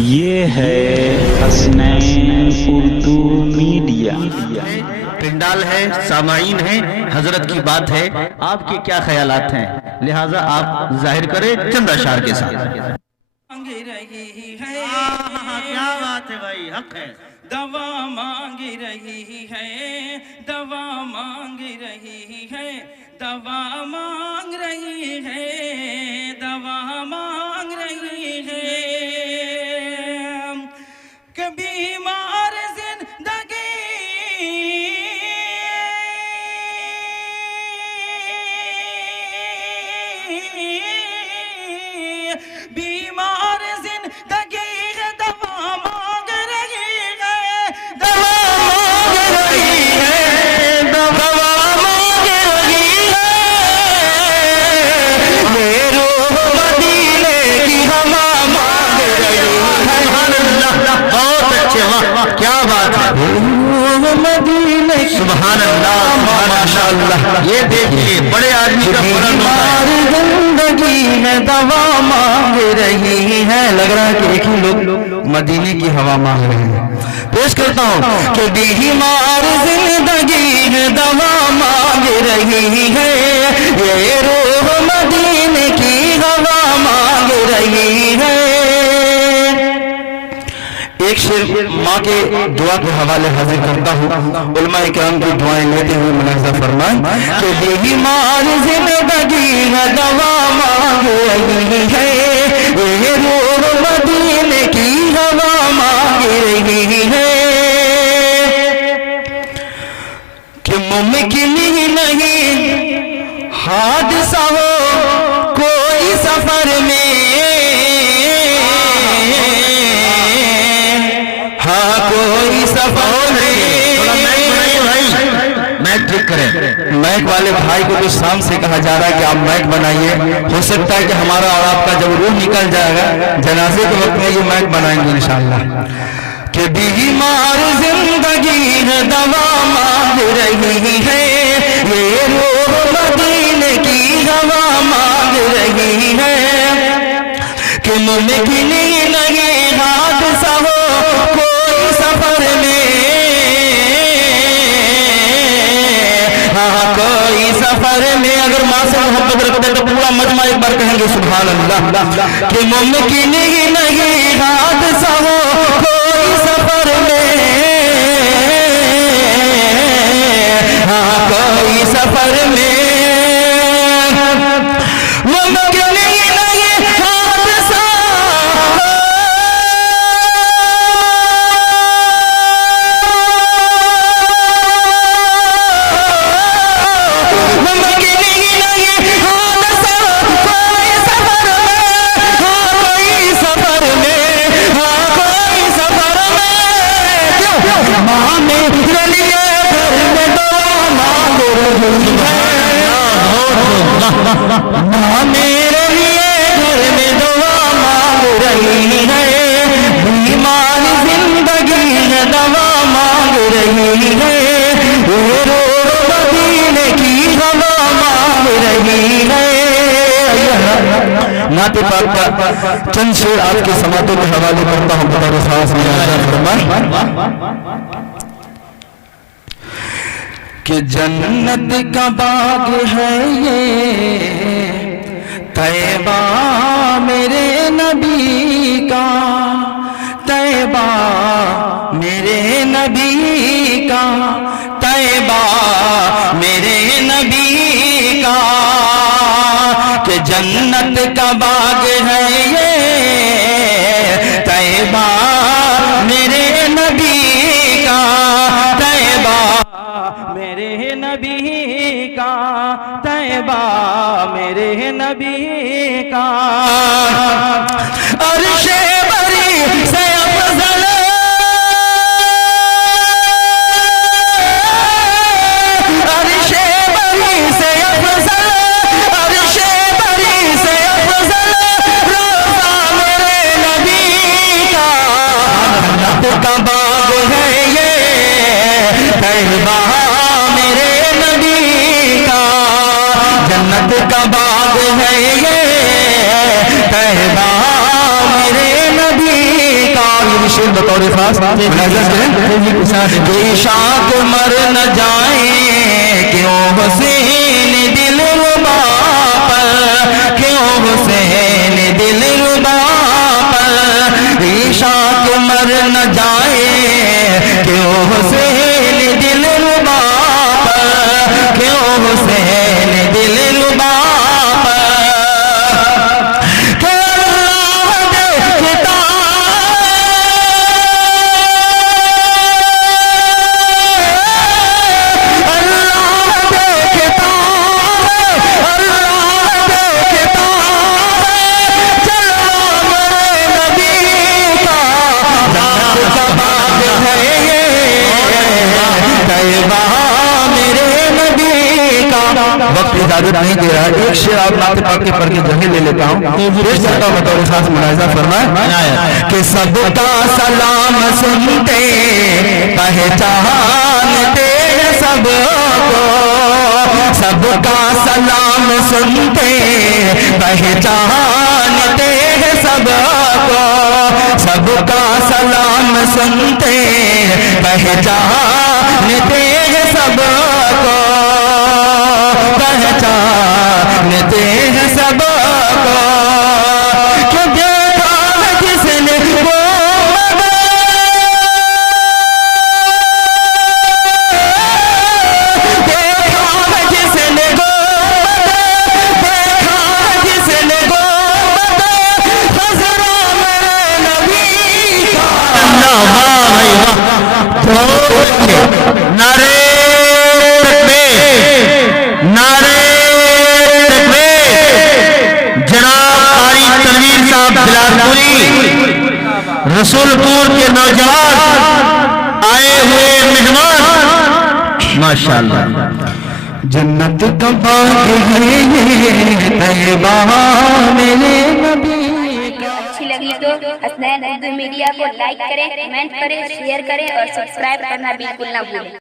یہ ہے حسنین اردو میڈیا۔ پنڈال ہے، سامعین ہیں، حضرت کی بات ہے، آپ کے کیا خیالات ہیں؟ لہٰذا آپ ظاہر کریں چند اشعار کے ساتھ۔ مانگ رہی ہے، کیا بات ہے بھائی، حق ہے۔ دوا مانگ رہی ہے، دوا مانگ رہی ہے، دوا مانگ رہی ہے، دوا مانگ رہی ہے۔ کہ بیمار زندگی بیمار زندگی ہے، دوا مانگ رہی ہے، دوا مانگ رہی ہے، دوا مانگ رہی ہے۔ یہ روح مدینے کی ہوا مانگ رہی ہے۔ سبحان اللہ، بہت اچھے، واہ کیا بات ہے، روح مدینے کی سبحان اللہ، ماشاء اللہ۔ یہ دیکھیے بڑے آدمی کا فرق ہوتا ہے۔ زندگی ہے، دوا مانگ رہی ہے۔ لگ رہا ہے کہ ایک ہی لوگ مدینے کی ہوا مانگ رہے ہیں۔ پیش کرتا ہوں کہ بیمار زندگی ہے، دوا مانگ رہی ہے، یہ روح مدینے کی ہوا مانگ رہی ہے۔ ایک شعر ماں کے دعا کے حوالے حاضر کرتا ہوں، علماء کرام کی دعائیں لیتے ہوئے ملاحظہ فرمائیں کہ بیمار زندگی ہے، دوا مانگ رہی ہے، یہ روح مدینے کی ہوا مانگ رہی ہے۔ کہ ممکن ہی نہیں حادثہ ہو کوئی سفر میں، کوئی سفر میں۔ میک ٹھیک کریں۔ میک والے بھائی کو تو شام سے کہا جا رہا ہے کہ آپ میک بنائیے، ہو سکتا ہے کہ ہمارا اور آپ کا جب روح نکل جائے گا جنازے کے وقت میں یہ میک بنائیں گے انشاءاللہ۔ کہ بیمار زندگی ہے، دوا مانگ رہی ہے، یہ روح مدینے کی ہوا مانگ رہی ہے۔ کہ ممکن ہی نہیں حادثہ ہو کوئی سفر میں، ہاں کوئی سفر میں۔ اگر ماں سے محبت رکھتے تو پورا مجمع ایک بار کہیں گے سبحان اللہ۔ کہ ممکن ہی نہیں حادثہ ہو کوئی سفر میں، ہاں کوئی سفر میں۔ ممکن ہی نہیں حادثہ میرے لیے گھر میں دعا مانگ رہی ہے، بیمار زندگی ہے، دوا مانگ رہی ہے، یہ روح مدینے کی ہوا مانگ رہی ہے۔ نعت پاک کا چند شعر آپ کے سماعتوں کے حوالے کرتا ہوں، بطور خاص ملاحظہ فرمائیں کہ جنت کا باغ ہے یہ طیبہ میرے نبی کا، طیبہ میرے نبی کا، طیبہ میرے نبی کا۔ کہ جنت کا باغ ہے یہ طیبہ میرے نبی کا، طیبہ میرے نبی کا، طیبہ میرے نبی کا۔ عرش بطور خاص ملاحظہ کریں کہ عشاق مر نہ جائیں کیوں حسین دل ربا پر، کیوں حسین دل ربا پر، عشاق مر نہ جائیں کیوں حسین دل ربا پر، کیوں حسین دل ربا اجازت نہیں دے رہا ہے. ایک شعر آپ نعت پاک کے پڑھ کے جگہ لے لیتا ہوں. پیش کرتا ہوں بطور خاص ملاحظہ فرمائیں کہ سب کا سلام سنتے پہچانتے سب کو، سب کا سلام سنتے پہچانتے سب کو، سب کا سلام سنتے پہچانتے سب کو، پہچانتے ہیں سب کو کہ دیکھا ہے جس نے وہ دیکھا ہے جس نے وہ دیکھا ہے جس نے وہ خزرہ میرے نبی کا. نعرے نعرے جناب قاری تنویر صاحب بلال پوری رسول پور کے نوجوان آئے ہوئے مہمان ماشاءاللہ. جنت کا باغ ہے یہ طیبہ میرے نبی کا. اچھی لگی تو حسنین اردو میڈیا کو لائک کریں، کمنٹ کریں، شیئر کریں اور سبسکرائب کرنا بالکل نہ بھولیں.